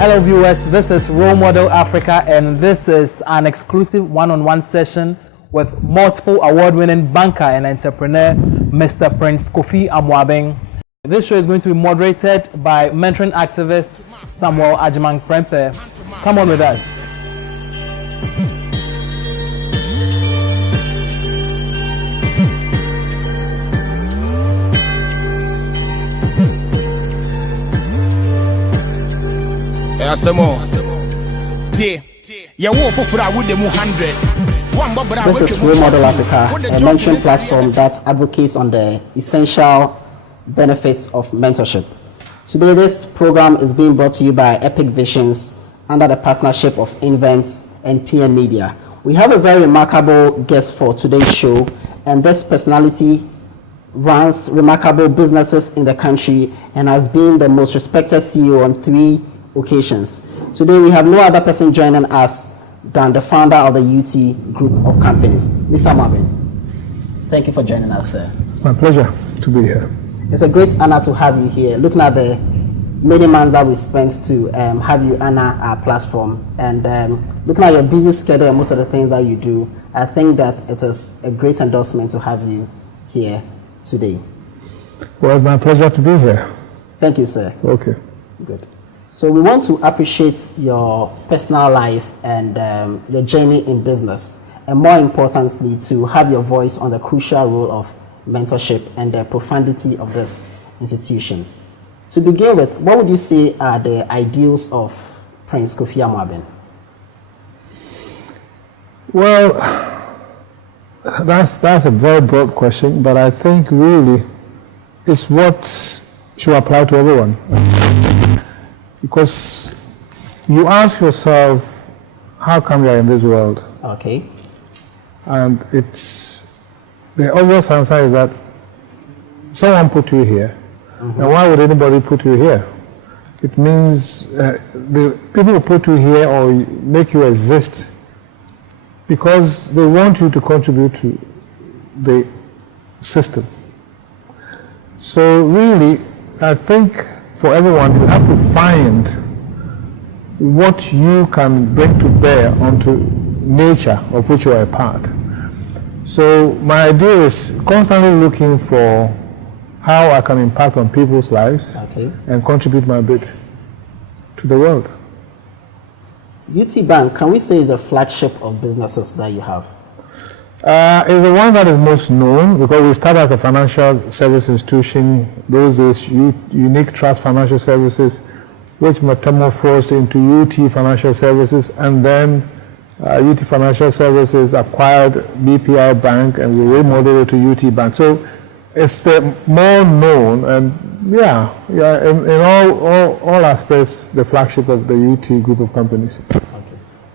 Hello viewers, this is Role Model Africa and this is an exclusive one-on-one session with multiple award-winning banker and entrepreneur, Mr. Prince Kofi Amoabeng. This show is going to be moderated by mentoring activist Samuel Ajimang Prempe. Come on with us. This is Role Model Africa, a mentoring platform that advocates on the essential benefits of mentorship. Today, this program is being brought to you by Epic Visions under the partnership of Invents and PM Media. We have a very remarkable guest for today's show, and this personality runs remarkable businesses in the country and has been the most respected CEO on 3 occasions. Today, we have no other person joining us than the founder of the UT Group of Companies, Mr. Amoabeng. Thank you for joining us, sir. It's my pleasure to be here. It's a great honor to have you here. Looking at the many months that we spent to have you honor our platform, and looking at your busy schedule and most of the things that you do, I think that it is a great endorsement to have you here today. Well, it's my pleasure to be here. Thank you, sir. Okay. Good. So we want to appreciate your personal life and your journey in business, and more importantly, to have your voice on the crucial role of mentorship and the profundity of this institution. To begin with, what would you say are the ideals of Prince Kofi Amoabeng? Well, that's a very broad question, but I think really it's what should apply to everyone. Because you ask yourself, how come you're in this world? Okay. And it's the obvious answer is that someone put you here. And why would anybody put you here? It means the people who put you here or make you exist because they want you to contribute to the system. So really, I think for everyone, you have to find what you can bring to bear onto nature of which you are a part. So my idea is constantly looking for how I can impact on people's lives and contribute my bit to the world. UT Bank, can we say, is the flagship of businesses that you have? It's the one that is most known because we started as a financial service institution. Those days, Unique Trust Financial Services, which metamorphosed into UT Financial Services, and then UT Financial Services acquired BPI Bank, and we remodeled it to UT Bank. So it's more known, and in all aspects, the flagship of the UT Group of Companies. Okay.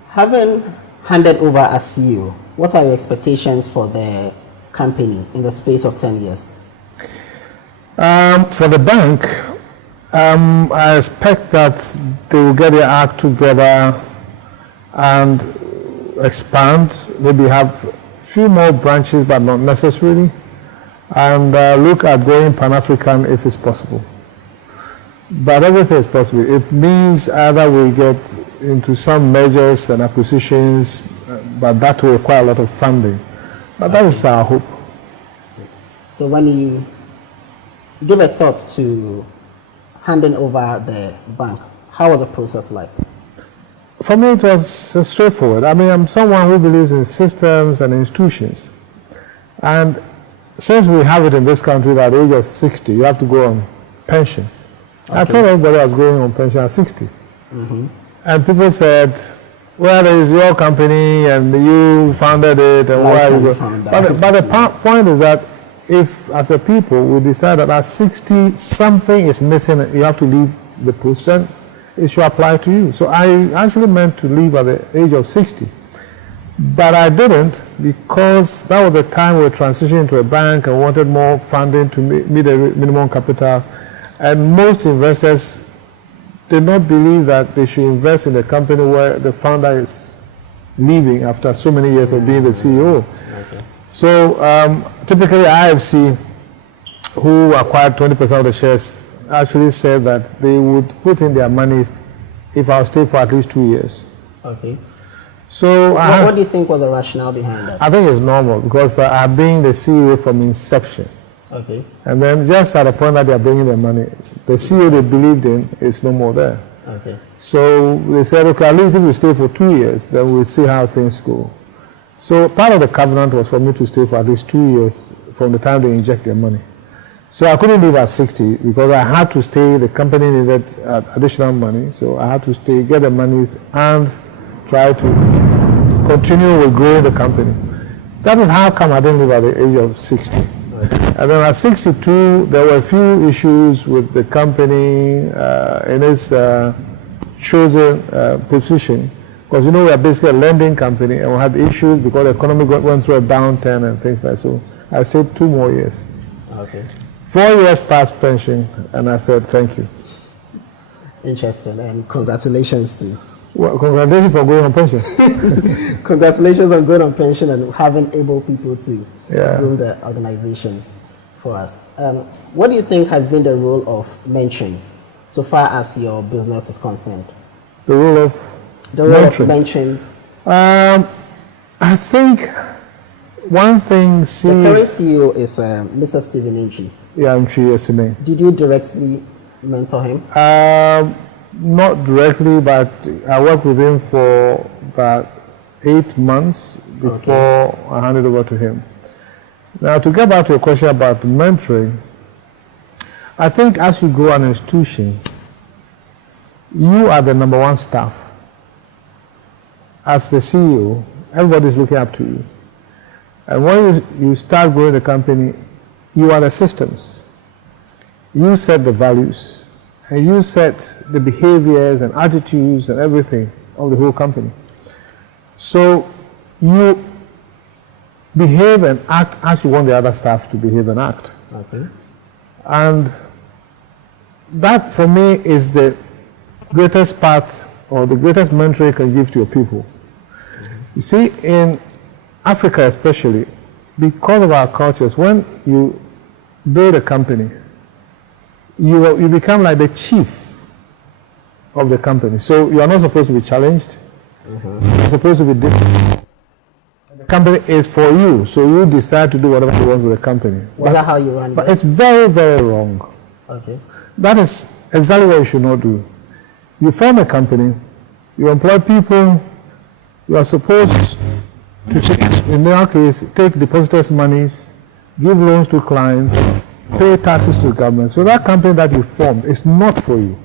Having handed over as CEO, what are your expectations for the company in the space of 10 years? For the bank, I expect that they will get their act together and expand, maybe have a few more branches, but not necessarily, and look at going Pan-African if it's possible. But everything is possible. It means either we get into some mergers and acquisitions, but that will require a lot of funding. But that is our hope. So when you give a thought to handing over the bank, how was the process like? For me, it was straightforward. I mean, I'm someone who believes in systems and institutions. And since we have it in this country that at the age of 60, you have to go on pension. I thought everybody was going on pension at 60. And people said, well, it is your company and you founded it, and why are you going? But the point is that if, as a people, we decide that at 60 something is missing, you have to leave the post, then it should apply to you. So I actually meant to leave at the age of 60. But I didn't, because that was the time we were transitioning to a bank and wanted more funding to meet the minimum capital. And most investors did not believe that they should invest in a company where the founder is leaving after so many years of being the CEO. So typically IFC, who acquired 20% of the shares, actually said that they would put in their monies if I'll stay for at least 2 years. Okay. So what do you think was the rationale behind that? I think it's normal because I've been the CEO from inception. Okay. And then just at the point that they are bringing their money, the CEO they believed in is no more there. Okay. So they said, okay, at least if we stay for 2 years, then we'll see how things go. So part of the covenant was for me to stay for at least 2 years from the time they inject their money. So I couldn't leave at 60 because I had to stay. The company needed additional money, so I had to stay, get the monies, and try to continue with growing the company. That is how come I didn't leave at the age of 60. And then at 62, there were a few issues with the company in its chosen position. Because, you know, we are basically a lending company, and we had issues because the economy went through a downturn and things like that. So I said 2 more years. Okay. 4 years past pension, and I said thank you. Interesting, and congratulations to you. Well, congratulations for going on pension. Congratulations on going on pension and having able people to Yeah. grow the organization for us. What do you think has been the role of mentoring so far as your business is concerned? The role of mentoring. I think one thing. The current CEO is Mr. Stephen Entry. Yeah, I'm sure yes, me. Did you directly mentor him? Not directly, but I worked with him for about 8 months before I handed over to him. Now, to get back to your question about mentoring, I think as you grow an institution, you are the number one staff. As the CEO, everybody's looking up to you. And when you start growing the company, you are the systems. You set the values. And you set the behaviors and attitudes and everything of the whole company. So you behave and act as you want the other staff to behave and act. Okay. And that, for me, is the greatest part or the greatest mentor you can give to your people. You see, in Africa especially, because of our cultures, when you build a company, you become like the chief of the company. So you are not supposed to be challenged. You're supposed to be different. The company is for you, so you decide to do whatever you want with the company. Was that how you run it? But it's very, very wrong. Okay. That is exactly what you should not do. You form a company, you employ people, you are supposed to take, in our case, take depositors' monies, give loans to clients, pay taxes to the government. So that company that you formed is not for you.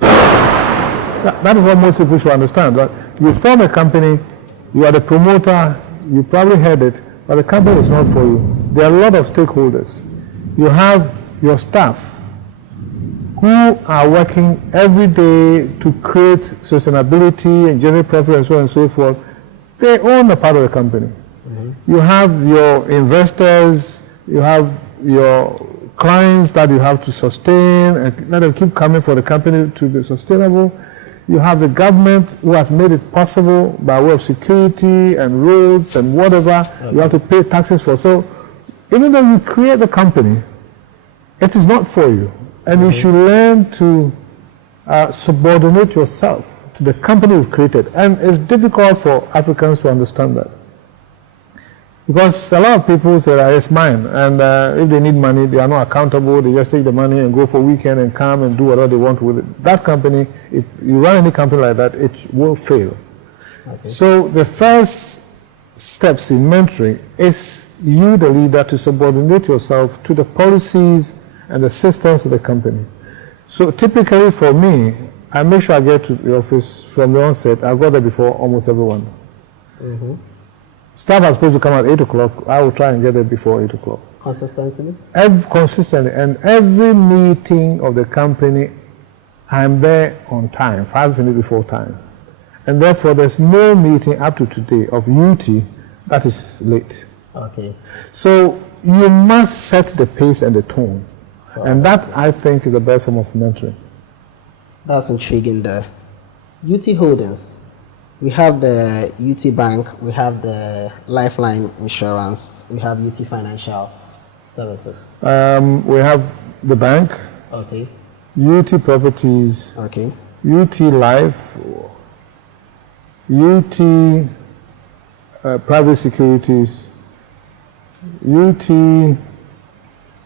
That is what most people should understand. That you form a company, you are the promoter, you probably heard it, but the company is not for you. There are a lot of stakeholders. You have your staff who are working every day to create sustainability and generate profit and so on and so forth. They own a part of the company. You have your investors, you have your clients that you have to sustain and let them keep coming for the company to be sustainable. You have the government who has made it possible by way of security and roads and whatever you have to pay taxes for. So even though you create the company, it is not for you. And you should learn to subordinate yourself to the company you've created. And it's difficult for Africans to understand that. Because a lot of people say that it's mine, and if they need money, they are not accountable. They just take the money and go for a weekend and come and do whatever they want with it. That company, if you run any company like that, it will fail. Okay. So the first steps in mentoring is you, the leader, to subordinate yourself to the policies and the systems of the company. So typically for me, I make sure I get to the office from the onset. I got there before almost everyone. Staff are supposed to come at 8 o'clock. I will try and get there before 8 o'clock. Consistently? Consistently. And every meeting of the company, I'm there on time, 5 minutes before time. And therefore, there's no meeting up to today of UT that is late. Okay. So you must set the pace and the tone. And that, I think, is the best form of mentoring. That's intriguing there. UT Holdings. We have the UT Bank, we have the Lifeline Insurance, we have UT Financial Services. We have the bank, Okay. UT Properties, Okay. UT Life, UT Private Securities, UT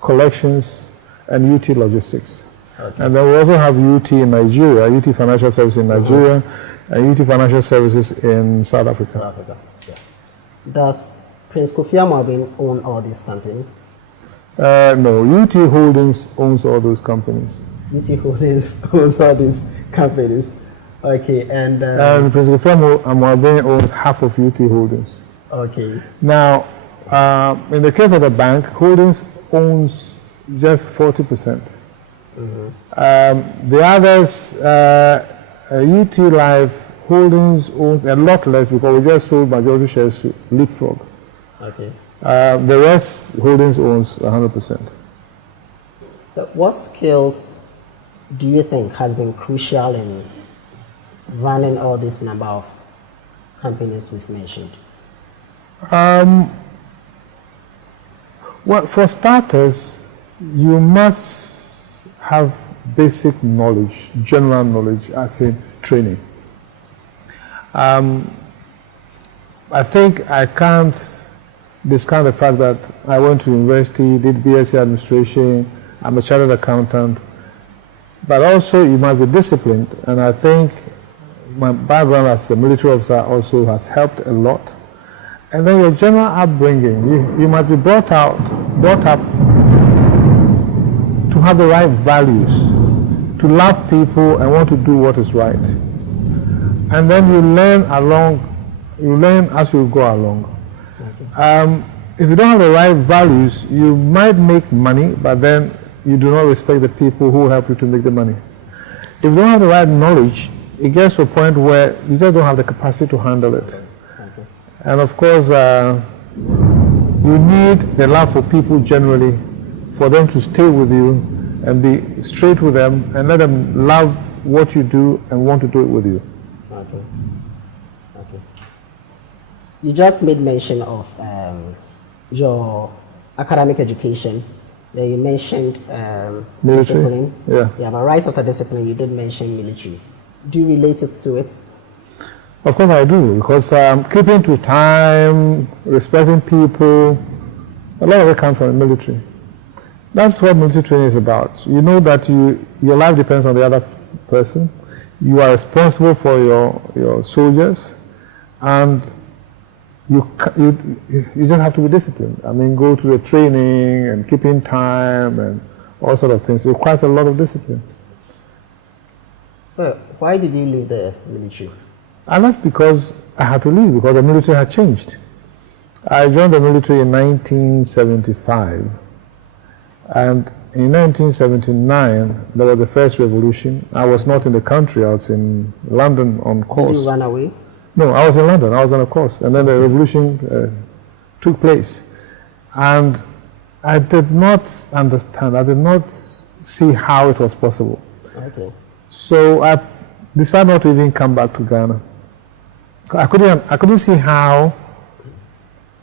Collections, and UT Logistics. Okay. And then we also have UT in Nigeria, UT Financial Services in Nigeria, and UT Financial Services in South Africa. South Africa. Yeah. Does Prince Kofi Amoabeng own all these companies? No, UT Holdings owns all those companies. UT Holdings owns all these companies. Okay, and Prince Kofi Amoabeng owns half of UT Holdings. Okay. Now, in the case of the bank, Holdings owns just 40%. The others, UT Life Holdings owns a lot less because we just sold majority shares to Leapfrog. Okay. The rest, Holdings owns 100%. So what skills do you think has been crucial in running all this number of companies we've mentioned? Well, for starters, you must have basic knowledge, general knowledge, as in training. I think I can't discount the fact that I went to university, did BSc administration, I'm a chartered accountant, but also you must be disciplined, and I think my background as a military officer also has helped a lot. And then your general upbringing, you must be brought up to have the right values, to love people and want to do what is right. And then you learn as you go along. If you don't have the right values, you might make money, but then you do not respect the people who help you to make the money. If you don't have the right knowledge, it gets to a point where you just don't have the capacity to handle it. And of course, you need the love for people generally, for them to stay with you and be straight with them and let them love what you do and want to do it with you. Okay. Okay. You just made mention of your academic education. Then you mentioned military. Discipline. Yeah. Yeah, but right after discipline, you did mention military. Do you relate it to it? Of course I do, because keeping to time, respecting people, a lot of it comes from the military. That's what military training is about. You know that your life depends on the other person. You are responsible for your soldiers, and you just have to be disciplined. I mean, go to the training and keeping time and all sort of things. It requires a lot of discipline. So, why did you leave the military? I left because I had to leave, because the military had changed. I joined the military in 1975, and in 1979 there was the first revolution. I was not in the country, I was in London on course. Did you run away? No, I was in London, I was on a course, and then the revolution took place. And I did not understand, I did not see how it was possible. Okay. So I decided not to even come back to Ghana. I couldn't see how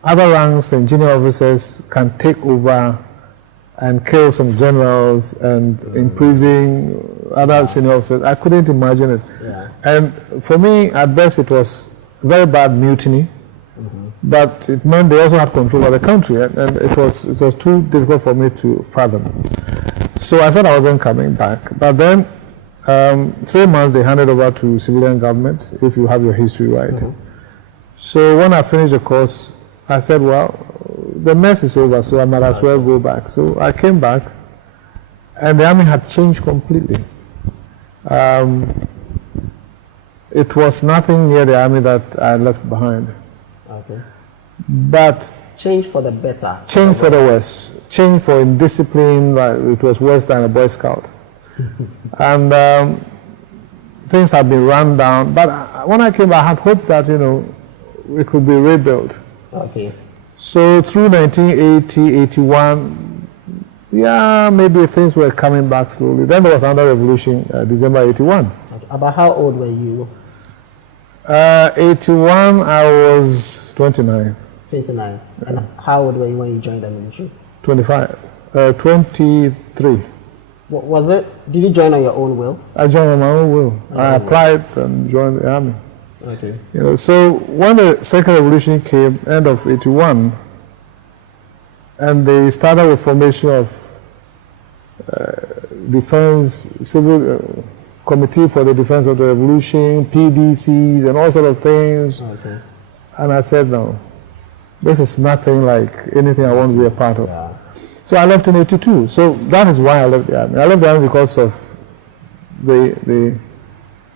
other ranks and junior officers can take over and kill some generals and imprison other senior officers. I couldn't imagine it. Yeah. And for me, at best, it was a very bad mutiny. But it meant they also had control of the country, and it was too difficult for me to fathom. So I said I wasn't coming back. But then 3 months they handed over to civilian government, if you have your history right. So when I finished the course, I said, well, the mess is over, so I might as well go back. So I came back, and the army had changed completely. It was nothing near the army that I left behind. Okay. But change for the better. Change for the worse. Change for indiscipline. Right? It was worse than a Boy Scout. And things have been run down. But when I came, I had hoped that, it could be rebuilt. Okay. So through 1980, 81, yeah, maybe things were coming back slowly. Then there was another revolution, December 81. Okay. About how old were you? 81, I was 29. 29. And how old were you when you joined the military? 23. Was it? Did you join on your own will? I joined on my own will. I applied and joined the army. Okay. You know, so when the second revolution came, end of 81, and they started with formation of defense, civil committee for the defense of the revolution, PDCs, and all sort of things. Okay. And I said, no, this is nothing like anything I want to be a part of. Yeah. So I left in 82. So that is why I left the army. I left the army because of the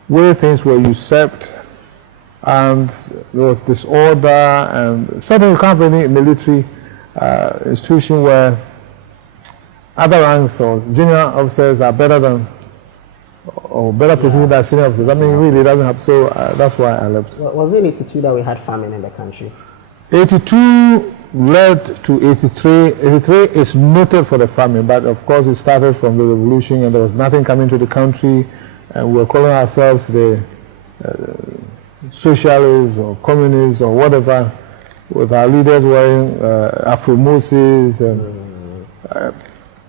way things were usurped, and there was disorder, and certainly you can't have any military institution where other ranks or junior officers are better than or better positioned than senior officers. I mean, really, it doesn't happen. So that's why I left. Was it in 82 that we had famine in the country? 82 led to 83. 83 is noted for the famine, but of course it started from the revolution, and there was nothing coming to the country, and we were calling ourselves the socialists or communists or whatever, with our leaders wearing Afro Moses and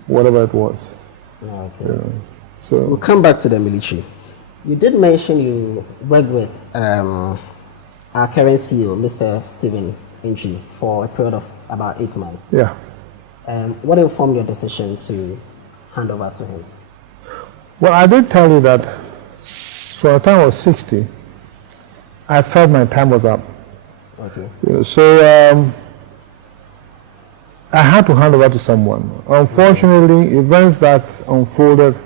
whatever it was. Okay. So we'll come back to the military. You did mention you worked with our current CEO, Mr. Stephen Inchi, for a period of about 8 months. yeah. What informed your decision to hand over to him? Well, I did tell you that for the time I was 60, I felt my time was up. Okay. You know, so I had to hand over to someone. Unfortunately, events that unfolded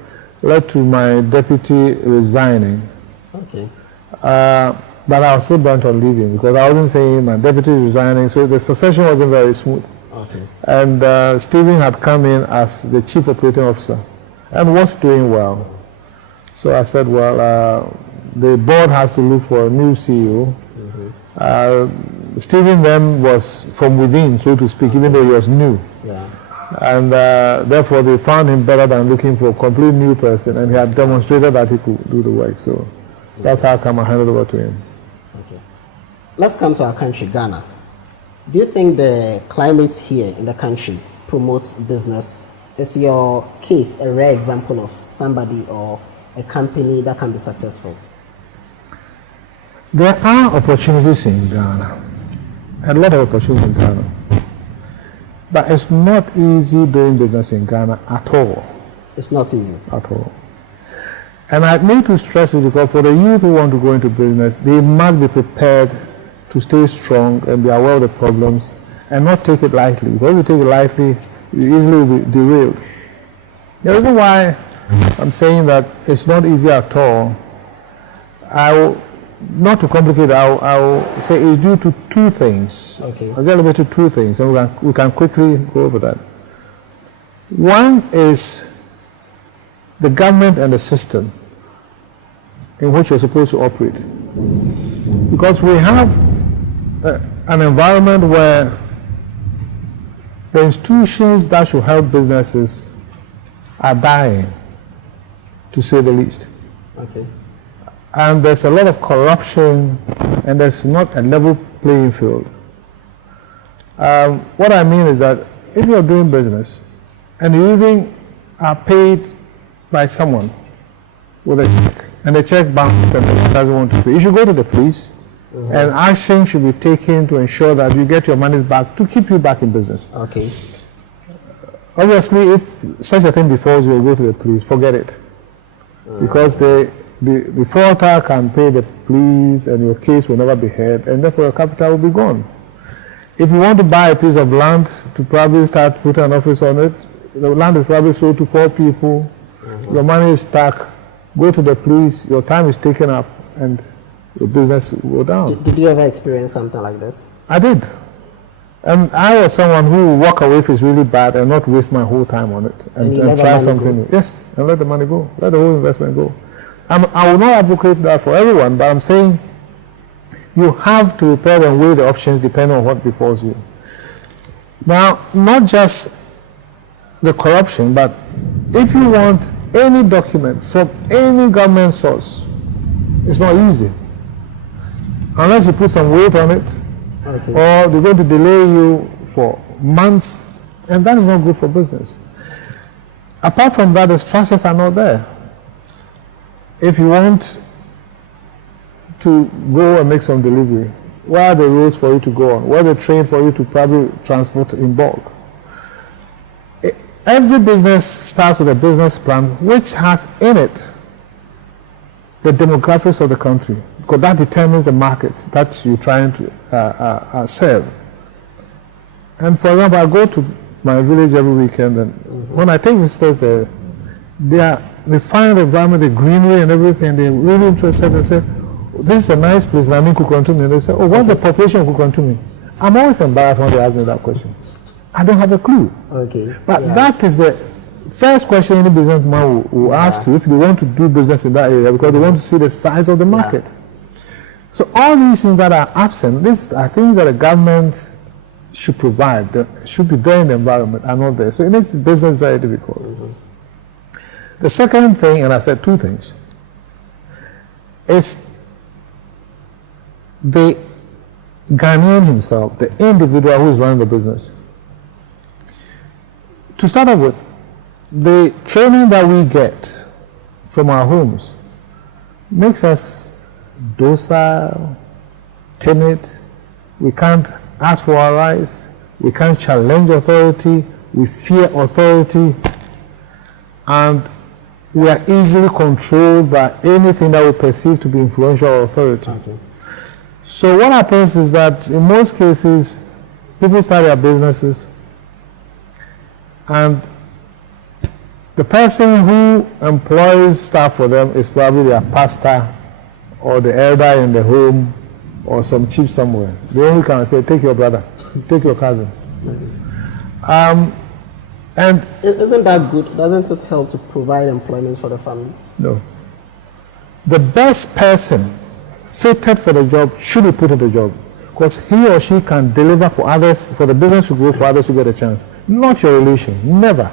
led to my deputy resigning. Okay. But I was still bent on leaving because I wasn't saying my deputy is resigning, so the succession wasn't very smooth. Okay. And Stephen had come in as the chief operating officer and was doing well. So I said, well, the board has to look for a new CEO. Stephen then was from within, so to speak, even though he was new. Yeah. And therefore they found him better than looking for a complete new person, and he had demonstrated that he could do the work. So that's how come I handed over to him. Okay. Let's come to our country, Ghana. Do you think the climate here in the country promotes business? Is your case a rare example of somebody or a company that can be successful? There are opportunities in Ghana, a lot of opportunities in Ghana. But it's not easy doing business in Ghana at all. It's not easy. At all. And I need to stress it because for the youth who want to go into business, they must be prepared to stay strong and be aware of the problems and not take it lightly. Because if you take it lightly, you easily will be derailed. The reason why I'm saying that it's not easy at all, not to complicate, I will say it's due to two things. Okay. I'll tell you about two things, and we can quickly go over that. One is the government and the system in which you're supposed to operate. Because we have an environment where the institutions that should help businesses are dying, to say the least. Okay. And there's a lot of corruption, and there's not a level playing field. What I mean is that if you're doing business and you even are paid by someone with a check, and the check bounced and doesn't want to pay, you should go to the police, and action should be taken to ensure that you get your monies back to keep you back in business. Okay. Obviously, if such a thing befalls you, you go to the police, forget it. Because the defaulter can pay the police and your case will never be heard, and therefore your capital will be gone. If you want to buy a piece of land to probably start putting an office on it, the land is probably sold to 4 people, your money is stuck, go to the police, your time is taken up, and your business will go down. Did you ever experience something like this? I did. And I was someone who would walk away if it's really bad and not waste my whole time on it and try something new. Yes, and let the money go, let the whole investment go. I will not advocate that for everyone, but I'm saying you have to prepare and weigh the options depending on what befalls you. Now, not just the corruption, but if you want any document from any government source, it's not easy. Unless you put some weight on it, Okay. or they're going to delay you for months, and that is not good for business. apart from that, the structures are not there. If you want to go and make some delivery, where are the roads for you to go on? Where are the train for you to probably transport in bulk? Every business starts with a business plan which has in it the demographics of the country, because that determines the market that you're trying to serve. And for example, I go to my village every weekend, and when I take visitors there, they find the environment, the greenery and everything, they're really interested. They say, this is a nice place, and I'm in Kukwantumi. And they say, oh, what's the population of Kukwantumi? I'm always embarrassed when they ask me that question. I don't have a clue. Okay. But that is the first question any businessman will ask you if they want to do business in that area, because they want to see the size of the market. So all these things that are absent, these are things that the government should provide, that should be there in the environment, are not there. So it makes business very difficult. The second thing, and I said two things, is the Ghanaian himself, the individual who is running the business. To start off with, the training that we get from our homes makes us docile, timid. We can't ask for our rights. We can't challenge authority. We fear authority. And we are easily controlled by anything that we perceive to be influential or authority. Okay. So what happens is that in most cases, people start their businesses, and the person who employs staff for them is probably their pastor or the elder in the home or some chief somewhere. They only can say, take your brother, take your cousin. And isn't that good? Doesn't it help to provide employment for the family? No. The best person fitted for the job should be put in the job, because he or she can deliver for others, for the business to grow, for others to get a chance. Not your relation, never.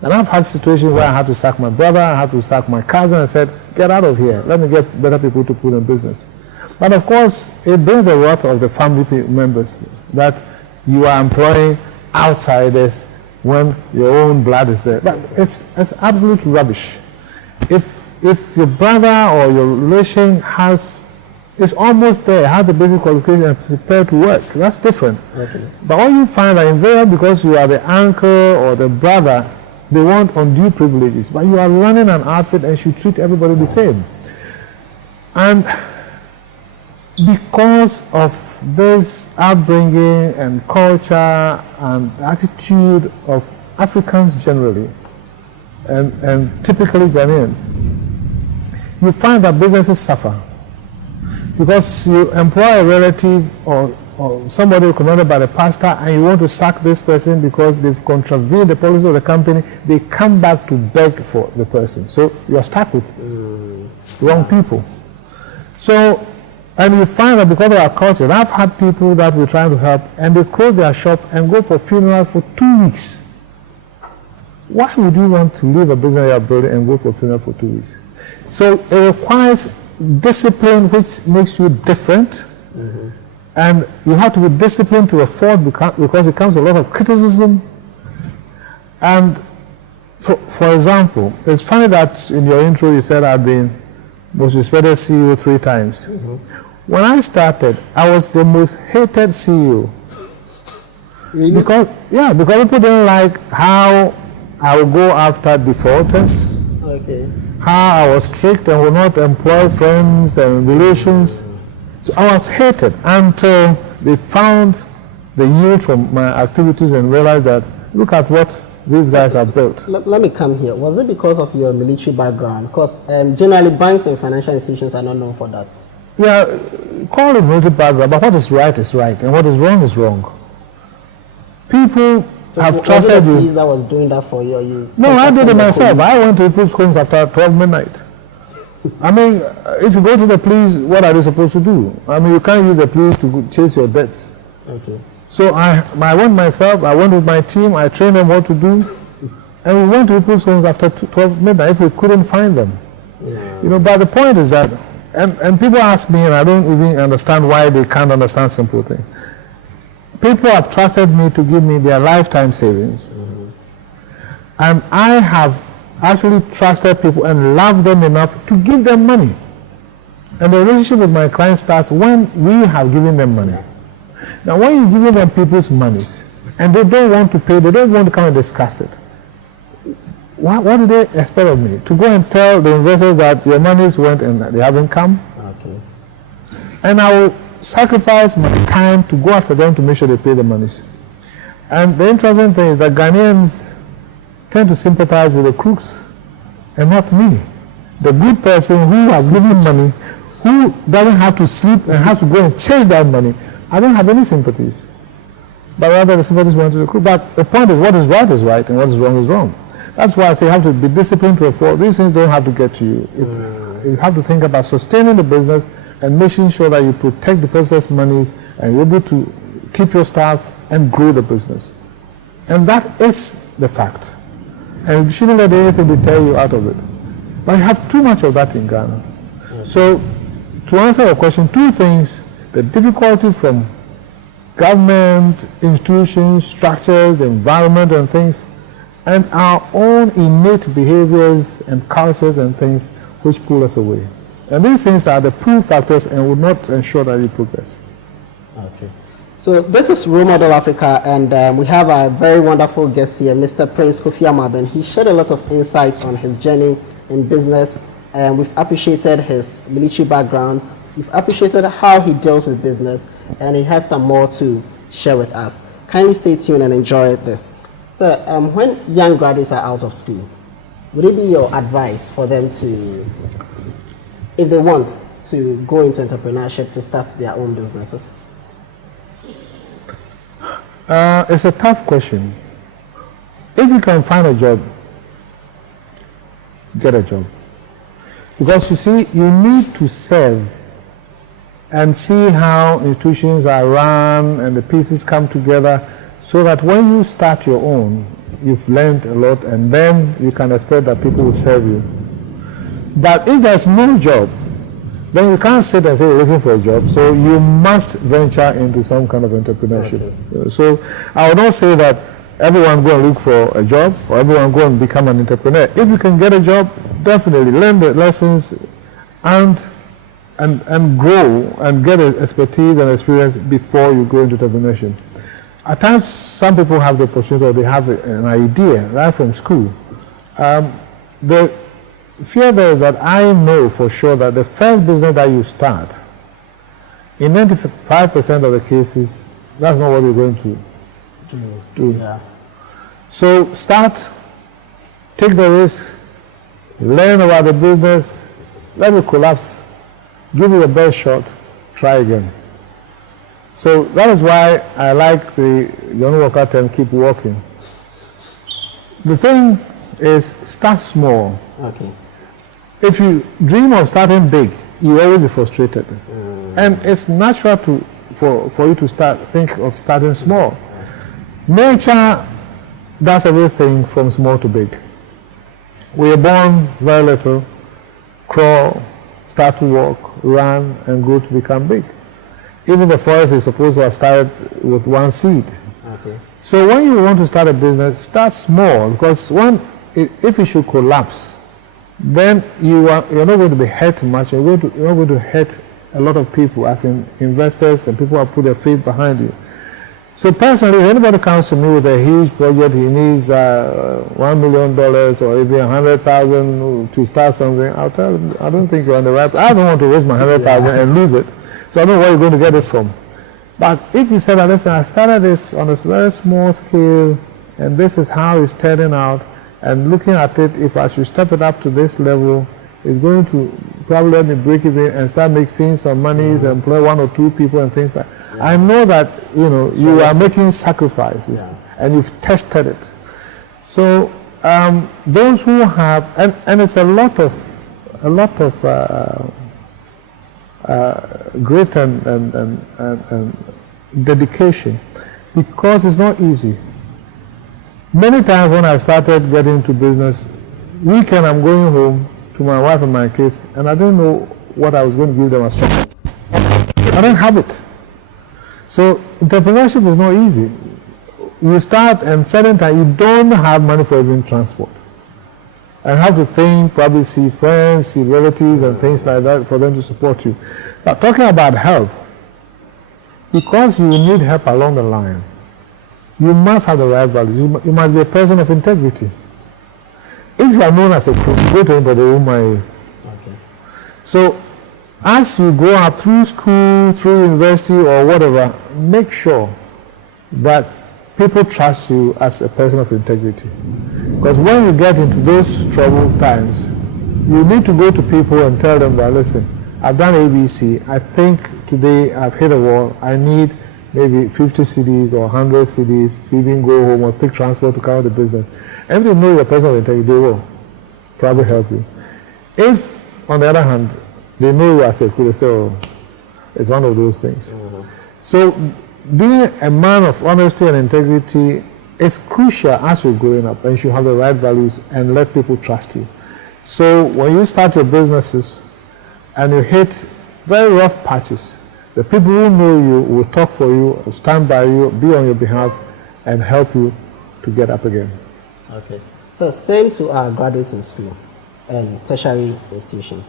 And I've had situations where I had to sack my brother, I had to sack my cousin, and said, get out of here, let me get better people to put in business. But of course, it brings the wrath of the family members that you are employing outsiders when your own blood is there. But it's absolute rubbish. If your brother or your relation is almost there, has the basic qualification and is prepared to work, that's different. Okay. But when you find that invariably because you are the uncle or the brother, they want undue privileges, but you are running an outfit and should treat everybody the same. And because of this upbringing and culture and attitude of Africans generally, and typically Ghanaians, you find that businesses suffer. Because you employ a relative or somebody recommended by the pastor, and you want to sack this person because they've contravened the policy of the company, they come back to beg for the person. So you're stuck with the wrong people. So, and you find that because of our culture, I've had people that we're trying to help, and they close their shop and go for funerals for 2 weeks. Why would you want to leave a business you're building and go for a funeral for 2 weeks? So it requires discipline which makes you different, and you have to be disciplined to afford, because it comes with a lot of criticism. And for example, it's funny that in your intro you said I've been most respected CEO 3 times. When I started, I was the most hated CEO. Really? Because people didn't like how I would go after defaulters. Okay. How I was strict and would not employ friends and relations. So I was hated until they found the yield from my activities and realized that, look at what these guys have built. Let me come here. Was it because of your military background? Because generally banks and financial institutions are not known for that. Yeah, call it military background, but what is right, and what is wrong. People have trusted you. Was it that was doing that for you? Or you no, I did it myself. I went to people's homes after 12 midnight. I mean, if you go to the police, what are they supposed to do? I mean, you can't use the police to chase your debts. Okay. So I went myself, I went with my team, I trained them what to do, and we went to people's homes after 12 midnight if we couldn't find them. Yeah. You know, but the point is that, and people ask me, and I don't even understand why they can't understand simple things. People have trusted me to give me their lifetime savings. And I have actually trusted people and loved them enough to give them money. And the relationship with my clients starts when we have given them money. Now, when you're giving them people's monies and they don't want to pay, they don't want to come and discuss it, what do they expect of me? To go and tell the investors that your monies went and they haven't come? Okay. And I will sacrifice my time to go after them to make sure they pay the monies. And the interesting thing is that Ghanaians tend to sympathize with the crooks and not me. The good person who has given money, who doesn't have to sleep and have to go and chase that money, I don't have any sympathies. But rather the sympathies went to the crook. But the point is, what is right and what is wrong. That's why I say you have to be disciplined to afford. These things don't have to get to you. You have to think about sustaining the business and making sure that you protect the person's monies and you're able to keep your staff and grow the business. And that is the fact. And you shouldn't let anything deter you out of it. But you have too much of that in Ghana. So, to answer your question, two things: the difficulty from government, institutions, structures, environment and things, and our own innate behaviors and cultures and things which pull us away. And these things are the pull factors and will not ensure that you progress. Okay. So this is Role Model Africa, and we have a very wonderful guest here, Mr. Prince Kofi Amoabeng. He shared a lot of insights on his journey in business, and we've appreciated his military background. We've appreciated how he deals with business, and he has some more to share with us. Kindly stay tuned and enjoy this. So, when young graduates are out of school, would it be your advice for them to, if they want to go into entrepreneurship, to start their own businesses? It's a tough question. If you can find a job, get a job. Because you see, you need to serve and see how institutions are run and the pieces come together, so that when you start your own, you've learned a lot, and then you can expect that people will serve you. But if there's no job, then you can't sit and say you're looking for a job, so you must venture into some kind of entrepreneurship. Okay. So I would not say that everyone go and look for a job or everyone go and become an entrepreneur. If you can get a job, definitely learn the lessons and grow and get expertise and experience before you go into entrepreneurship. At times, some people have the opportunity, or they have an idea right from school. The fear there is that I know for sure that the first business that you start, in 95% of the cases, that's not what you're going to do. Yeah. So start, take the risk, learn about the business, let it collapse, give it your best shot, try again. So that is why I like the young worker term, keep working. The thing is, start small. Okay. If you dream of starting big, you always be frustrated. And it's natural for you to think of starting small. Nature does everything from small to big. We are born very little, crawl, start to walk, run, and grow to become big. Even the forest is supposed to have started with one seed. Okay. So when you want to start a business, start small, because if it should collapse, then you're not going to be hurt much. You're not going to hurt a lot of people, as in investors and people who have put their faith behind you. So personally, if anybody comes to me with a huge project, he needs $1 million or even 100,000 to start something, I'll tell him, I don't think you're on the right. I don't want to risk my 100,000 and lose it. So I don't know where you're going to get it from. But if you said, listen, I started this on a very small scale, and this is how it's turning out, and looking at it, if I should step it up to this level, it's going to probably let me break even and start making some monies, employ 1 or 2 people and things like that. Yeah. I know that you are making sacrifices, and you've tested it. So those who have, and it's a lot of grit and dedication, because it's not easy. Many times when I started getting into business, weekend I'm going home to my wife and my kids, and I didn't know what I was going to give them as chocolate. I didn't have it. So entrepreneurship is not easy. you start and certain time you don't have money for even transport. And have to think, probably see friends, see relatives and things like that for them to support you. But talking about help, because you need help along the line, you must have the right values. You must be a person of integrity. If you are known as a crook, go to anybody who might. Okay. So, as you grow up through school, through university or whatever, make sure that people trust you as a person of integrity. Because when you get into those troubled times, you need to go to people and tell them that, listen, I've done ABC. I think today I've hit a wall. I need maybe 50 CDs or 100 CDs to even go home or pick transport to carry the business. If they know you're a person of integrity, they will probably help you. If, on the other hand, they know you as a crook, they say, oh, it's one of those things. So being a man of honesty and integrity is crucial as you're growing up, and you should have the right values and let people trust you. So when you start your businesses and you hit very rough patches, the people who know you will talk for you, will stand by you, be on your behalf, and help you to get up again. Okay. So same to our graduates in school and tertiary institution.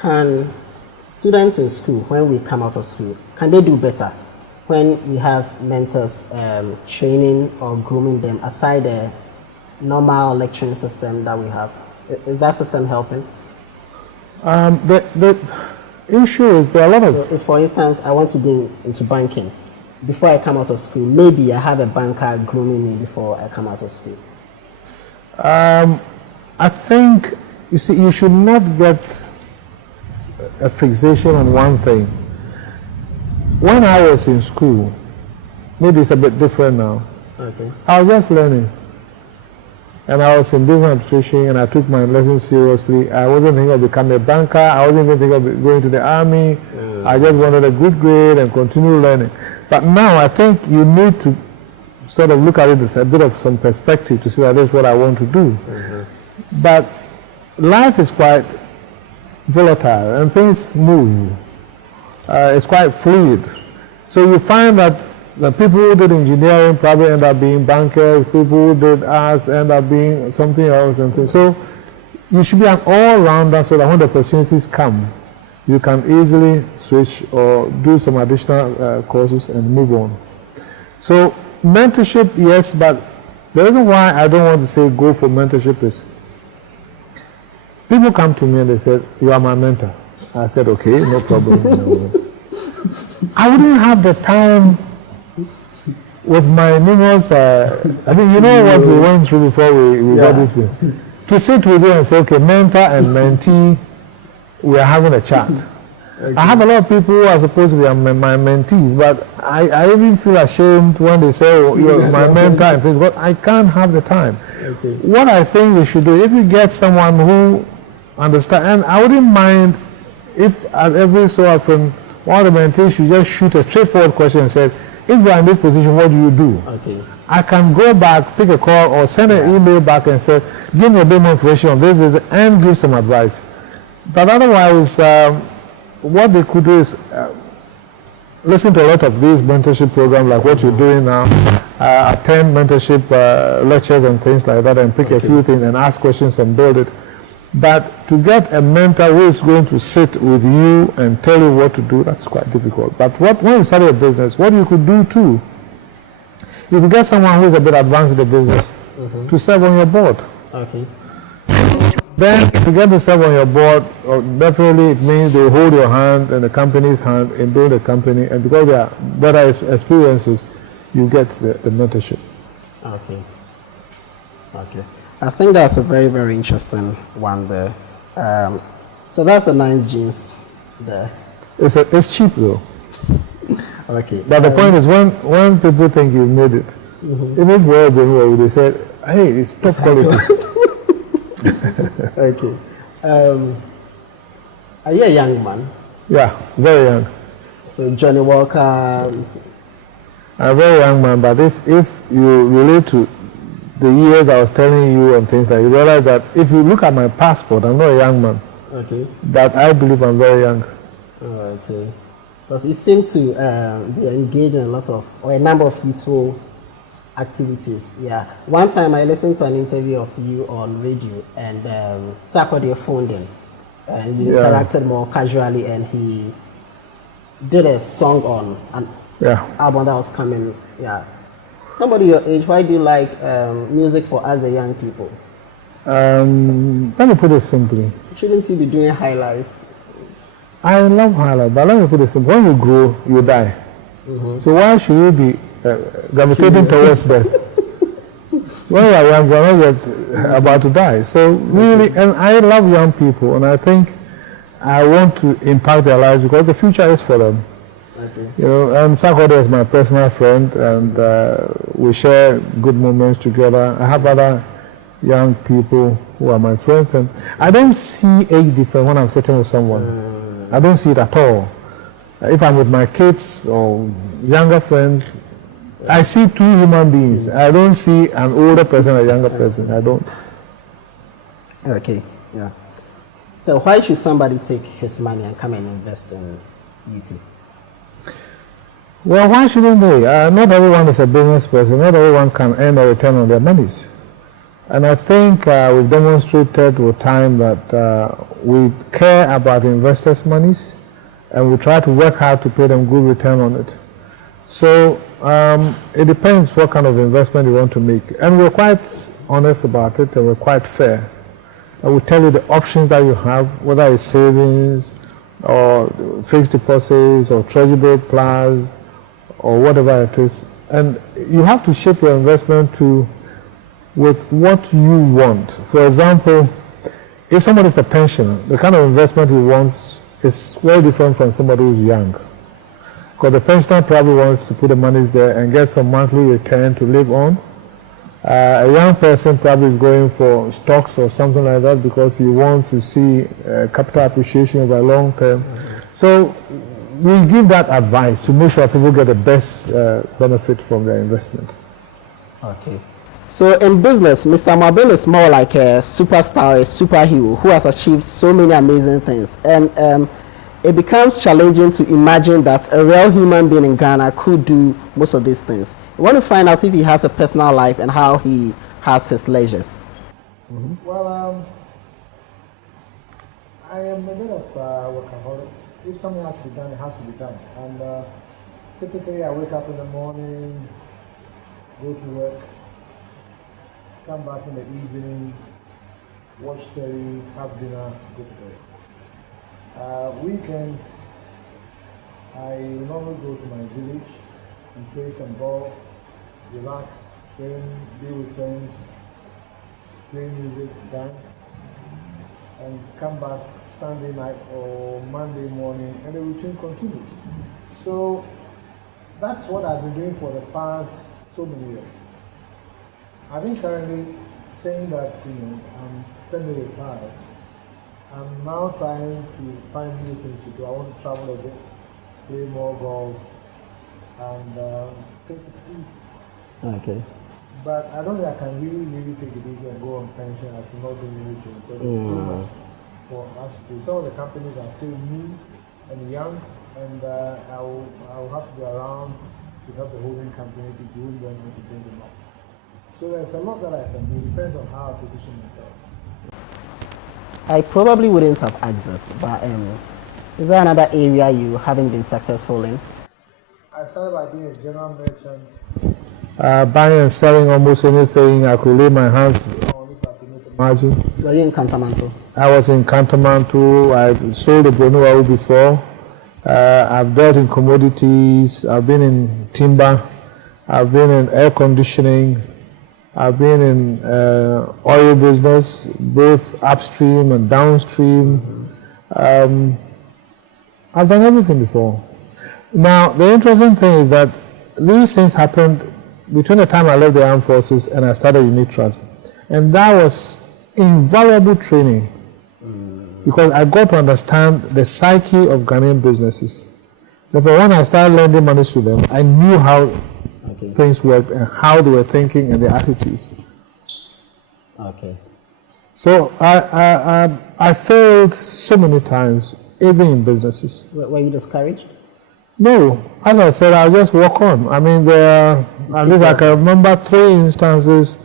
Can students in school, when we come out of school, can they do better when we have mentors training or grooming them aside the normal lecturing system that we have? Is that system helping? The issue is there are a lot of... So if, for instance, I want to go into banking, before I come out of school, maybe I have a banker grooming me before I come out of school. I think, you see, you should not get a fixation on one thing. When I was in school, maybe it's a bit different now. Okay. I was just learning. And I was in business administration and I took my lessons seriously. I wasn't thinking of becoming a banker. I wasn't even thinking of going to the army. I just wanted a good grade and continue learning. But now I think you need to sort of look at it as a bit of some perspective to see that this is what I want to do. But life is quite volatile and things move. It's quite fluid. So you find that the people who did engineering probably end up being bankers, people who did arts end up being something else and things. So you should be an all-rounder so that when the opportunities come, you can easily switch or do some additional courses and move on. So mentorship, yes, but the reason why I don't want to say go for mentorship is people come to me and they said, you are my mentor. I said, okay, no problem. I wouldn't have the time with my numerous, I mean, you know what we went through before we got this bill. To sit with you and say, okay, mentor and mentee, we are having a chat. Okay. I have a lot of people who are supposed to be my mentees, but I even feel ashamed when they say, oh, you're my mentor, and things, because I can't have the time. Okay. What I think you should do, if you get someone who understands, and I wouldn't mind if at every so often, one of the mentees should just shoot a straightforward question and say, if you are in this position, what do you do? Okay. I can go back, pick a call, or send an email back and say, give me a bit more information on this, and give some advice. But otherwise, what they could do is listen to a lot of these mentorship programs, like what you're doing now, attend mentorship lectures and things like that, and pick a few things and ask questions and build it. But to get a mentor who is going to sit with you and tell you what to do, that's quite difficult. But when you start a business, what you could do too, you could get someone who is a bit advanced in the business to serve on your board. Okay. Then to get to serve on your board, definitely it means they hold your hand and the company's hand and build a company, and because there are better experiences, you get the mentorship. Okay. Okay. I think that's a very, very interesting one there. So that's a nice jeans there. It's cheap though. Okay. But the point is when people think you've made it, even if we're well, they say, hey, it's top quality. Okay. Are you a young man? Yeah, very young. So Johnny Walker. I'm a very young man, but if you relate to the years I was telling you and things like, you realize that if you look at my passport, I'm not a young man. Okay. But I believe I'm very young. Oh, okay. Because you seem to be engaged in a number of useful activities. Yeah. One time I listened to an interview of you on radio, and Sarkodie phoned in, and you interacted more casually, and he did a song on an album that was coming. Yeah. Somebody your age, why do you like music for us, the young people? Let me put it simply. Shouldn't you be doing high life? I love high life, but let me put it simply. When you grow, you die. So why should you be gravitating towards death? So when you are young, you are not yet about to die. So really, and I love young people, and I think I want to impact their lives because the future is for them. Okay. You know, and Sarkodie is my personal friend, and we share good moments together. I have other young people who are my friends, and I don't see age difference when I'm sitting with someone. I don't see it at all. If I'm with my kids or younger friends, I see two human beings. I don't see an older person, a younger person. I don't. Okay, yeah. So why should somebody take his money and come and invest in UT? Well, why shouldn't they? Not everyone is a business person. Not everyone can earn a return on their monies. And I think we've demonstrated with time that we care about investors' monies, and we try to work hard to pay them good return on it. So it depends what kind of investment you want to make. And we're quite honest about it, and we're quite fair. And we tell you the options that you have, whether it's savings or fixed deposits or treasury plus or whatever it is. And you have to shape your investment with what you want. For example, if somebody is a pensioner, the kind of investment he wants is very different from somebody who's young. Because the pensioner probably wants to put the money there and get some monthly return to live on. A young person probably is going for stocks or something like that because he wants to see capital appreciation over long term. So we give that advice to make sure people get the best benefit from their investment. Okay. So in business, Mr. Amoabeng is more like a superstar, a superhero who has achieved so many amazing things. And it becomes challenging to imagine that a real human being in Ghana could do most of these things. We want to find out if he has a personal life and how he has his leisures. Well, I am a bit of a workaholic. If something has to be done, it has to be done. And typically I wake up in the morning, go to work, come back in the evening, watch TV, have dinner, go to bed. Weekends, I normally go to my village and play some ball, relax, swim, be with friends, play music, dance, and come back Sunday night or Monday morning, and the routine continues. So that's what I've been doing for the past so many years. I think currently saying that I'm semi-retired, I'm now trying to find new things to do. I want to travel a bit, play more golf, and take it easy. Okay. But I don't think I can really take it easy and go on pension as not doing anything because it's too much for us to do. Some of the companies are still new and young, and I will have to be around to help the holding company to groom them and to bring them up. So there's a lot that I can do. It depends on how I position myself. I probably wouldn't have asked this, but is there another area you haven't been successful in? I started by being a general merchant. Buying and selling almost anything I could lay my hands on if I could make a margin. Were you in Kantamanto? I was in Kantamanto. I sold the Bonuau before. I've dealt in commodities. I've been in timber. I've been in air conditioning. I've been in oil business, both upstream and downstream. I've done everything before. Now, the interesting thing is that these things happened between the time I left the armed forces and I started Unit Trust. And that was invaluable training because I got to understand the psyche of Ghanaian businesses. Therefore, when I started lending money to them, I knew how things worked and how they were thinking and their attitudes. Okay. So I failed so many times, even in businesses. Were you discouraged? No, as I said, I'll just walk on. I mean, at least I can remember 3 instances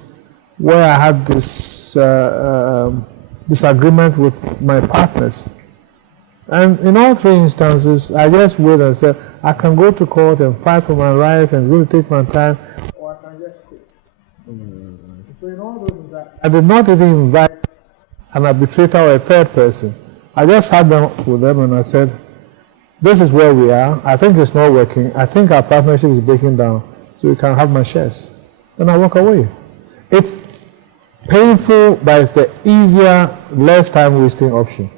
where I had this disagreement with my partners. And in all 3 instances, I just wait and said, I can go to court and fight for my rights and it's going to take my time, or I can just quit. So in all those, I did not even invite an arbitrator or a third person. I just sat down with them and I said, this is where we are. I think it's not working. I think our partnership is breaking down, so you can have my shares. Then I walk away. It's painful, but it's the easier, less time-wasting option.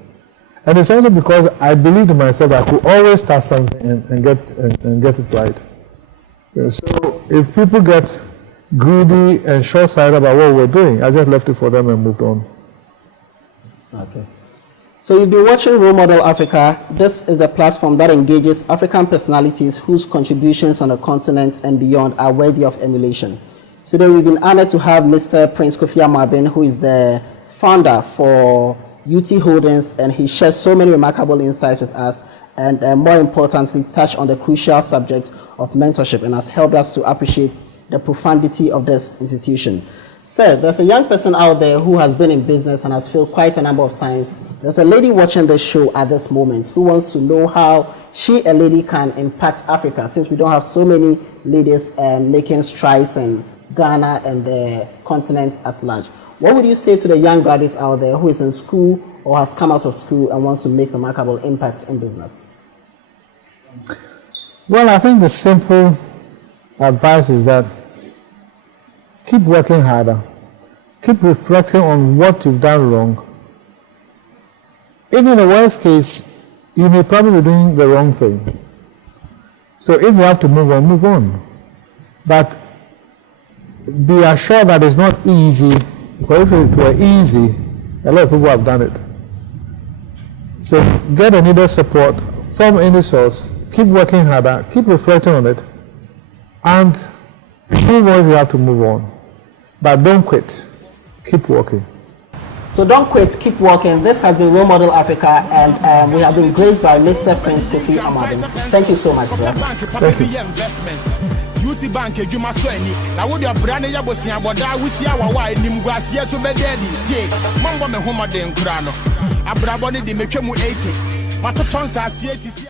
And it's also because I believed in myself I could always start something and get it right. So if people get greedy and short-sighted about what we're doing, I just left it for them and moved on. Okay. So you've been watching Role Model Africa. This is the platform that engages African personalities whose contributions on the continent and beyond are worthy of emulation. Today we've been honored to have Mr. Prince Kofi Amoabeng, who is the founder for UT Holdings, and he shares so many remarkable insights with us, and more importantly, touch on the crucial subject of mentorship, and has helped us to appreciate the profundity of this institution. Sir, there's a young person out there who has been in business and has failed quite a number of times. There's a lady watching this show at this moment who wants to know how she, a lady, can impact Africa, since we don't have so many ladies making strides in Ghana and the continent at large. What would you say to the young graduates out there who is in school or has come out of school and wants to make remarkable impacts in business? Well, I think the simple advice is that keep working harder. Keep reflecting on what you've done wrong. Even in the worst case, you may probably be doing the wrong thing. So if you have to move on, move on. But be assured that it's not easy. Because if it were easy, a lot of people have done it. So get the needed support from any source. Keep working harder. Keep reflecting on it. And move on if you have to move on. But don't quit. Keep working. So don't quit, keep working. This has been Role Model Africa, and we have been graced by Mr. Prince Kofi Amoabeng. Thank you so much, sir. Thank you. UT Bank, you must say, now would your brand ya was here, what I wish you were white, Nimgracia to be daddy. Mamma, Homer, then Grano. I braboned the Mekemu 80. But the tons are